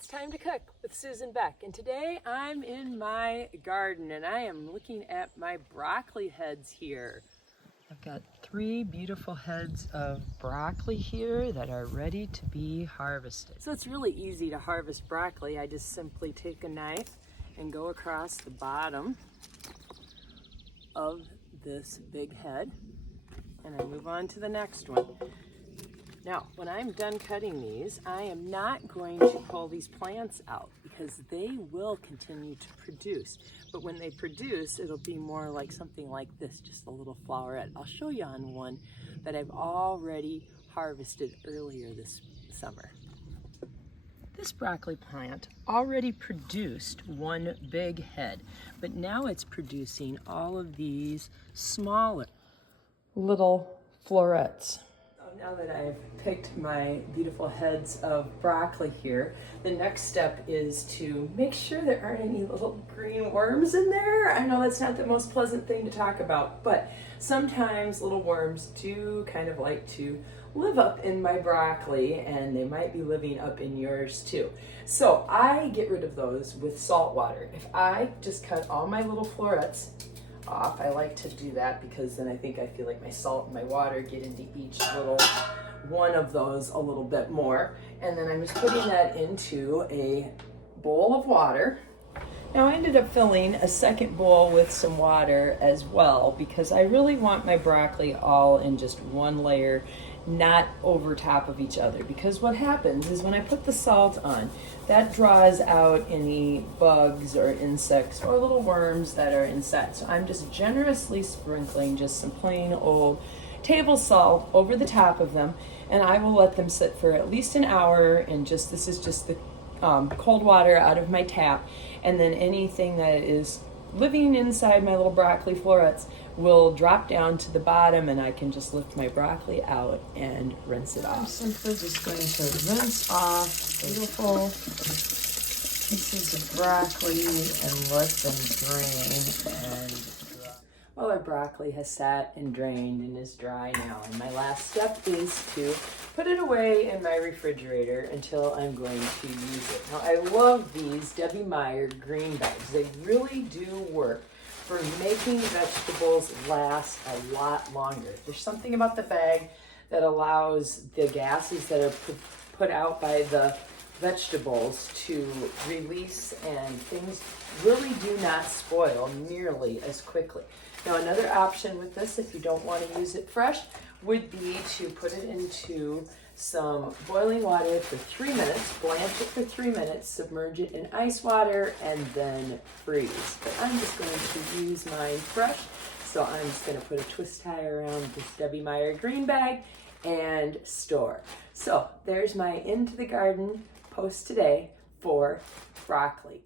It's time to cook with Susan Beck, and today I'm in my garden and I am looking at my broccoli heads here. I've got 3 beautiful heads of broccoli here that are ready to be harvested. So it's really easy to harvest broccoli. I just simply take a knife and go across the bottom of this big head, and I move on to the next one. Now, when I'm done cutting these, I am not going to pull these plants out because they will continue to produce. But when they produce, it'll be more like something like this, just a little flowerette. I'll show you on one that I've already harvested earlier this summer. This broccoli plant already produced one big head, but now it's producing all of these smaller little florets. Now that I've picked my beautiful heads of broccoli here, the next step is to make sure there aren't any little green worms in there. I know that's not the most pleasant thing to talk about, but sometimes little worms do kind of like to live up in my broccoli, and they might be living up in yours too. So I get rid of those with salt water. If I just cut all my little florets off, I like to do that because then I feel like my salt and my water get into each little one of those a little bit more. And then I'm just putting that into a bowl of water. Now I ended up filling a second bowl with some water as well because I really want my broccoli all in just one layer, not over top of each other, because what happens is when I put the salt on, that draws out any bugs or insects or little worms that are inside. So I'm just generously sprinkling just some plain old table salt over the top of them, and I will let them sit for at least an hour, and this is just the cold water out of my tap, and then anything that is living inside my little broccoli florets will drop down to the bottom, and I can just lift my broccoli out and rinse it off. I'm simply just going to rinse off beautiful pieces of broccoli and let them drain and dry. Well, our broccoli has sat and drained and is dry now, and my last step is to put it away in my refrigerator until I'm going to use it. Now, I love these Debbie Meyer Green Bags. They really do work for making vegetables last a lot longer. There's something about the bag that allows the gases that are put out by the vegetables to release, and things really do not spoil nearly as quickly. Now, another option with this, if you don't want to use it fresh, would be to put it into some boiling water for 3 minutes, blanch it for 3 minutes, submerge it in ice water, and then freeze. But I'm just going to use mine fresh, so I'm just going to put a twist tie around this Debbie Meyer Green Bag and store. So there's my Into the Garden post today for broccoli.